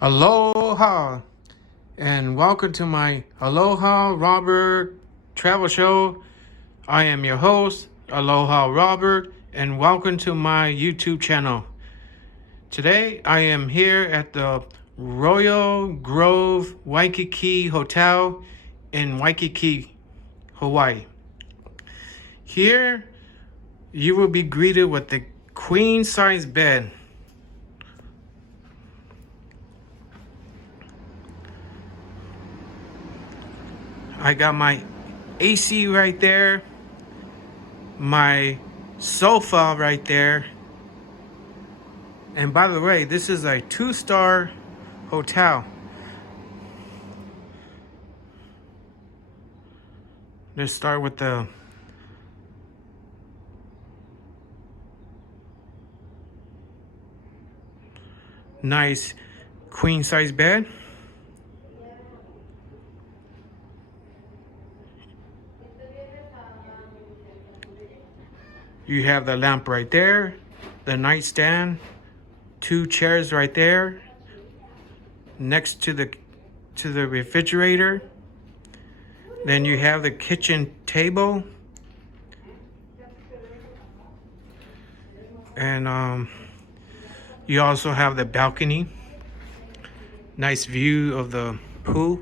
Aloha and welcome to my Aloha Robert travel show. I am your host, Aloha Robert, and welcome to my YouTube channel. Today I am here at the Royal Grove Waikiki Hotel in Waikiki, Hawaii. Here you will be greeted with the queen size bed. I got my AC right there, my sofa right there. And by the way, this is a 2-star hotel. Let's start with the nice queen size bed. You have the lamp right there, the nightstand, 2 chairs right there next to the refrigerator. Then you have the kitchen table, and you also have the balcony. Nice view of the pool.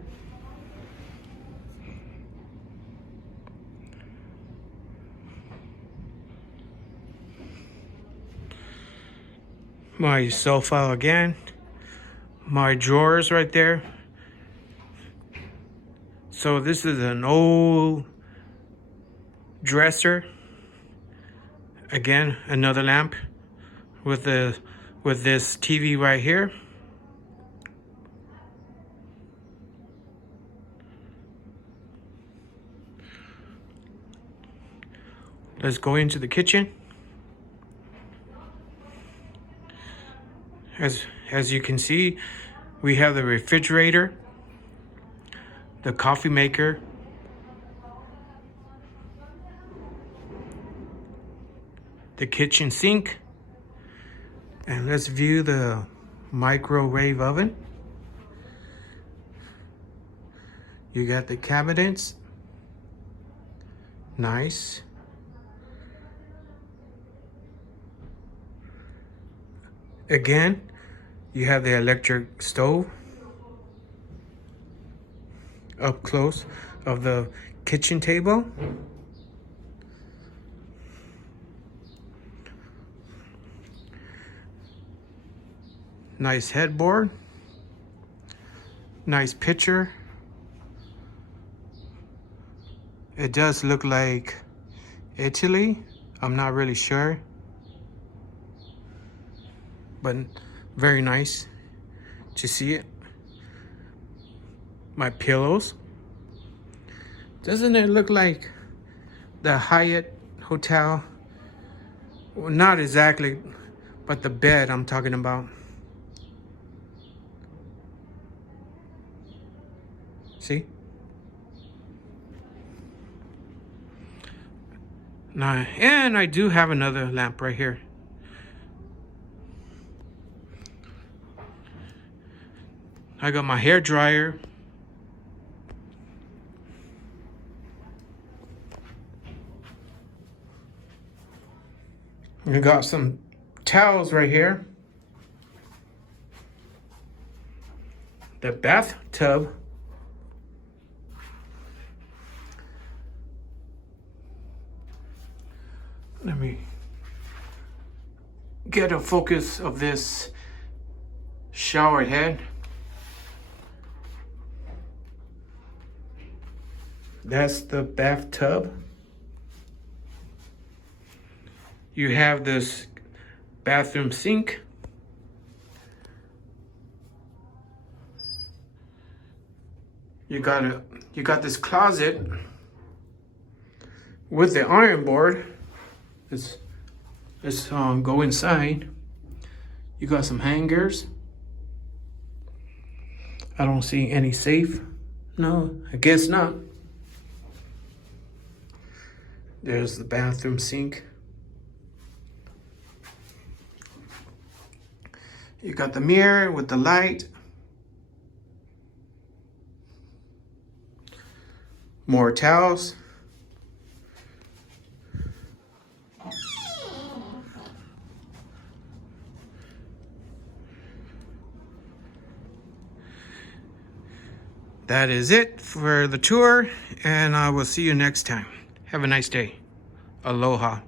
My sofa again, my drawers right there. So this is an old dresser. Again, another lamp with this TV right here. Let's go into the kitchen. As you can see, we have the refrigerator, the coffee maker, the kitchen sink, and let's view the microwave oven. You got the cabinets, nice. Again, you have the electric stove up close of the kitchen table. Nice headboard. Nice picture. It does look like Italy. I'm not really sure, but very nice to see it. My pillows. Doesn't it look like the Hyatt Hotel? Well, not exactly, but the bed I'm talking about. See? Now, and I do have another lamp right here. I got my hair dryer. We got some towels right here. The bathtub. Let me get a focus of this shower head. That's the bathtub. You have this bathroom sink. You got this closet with the iron board. Let's go inside. You got some hangers. I don't see any safe. No, I guess not. There's the bathroom sink. You got the mirror with the light. More towels. That is it for the tour, and I will see you next time. Have a nice day. Aloha.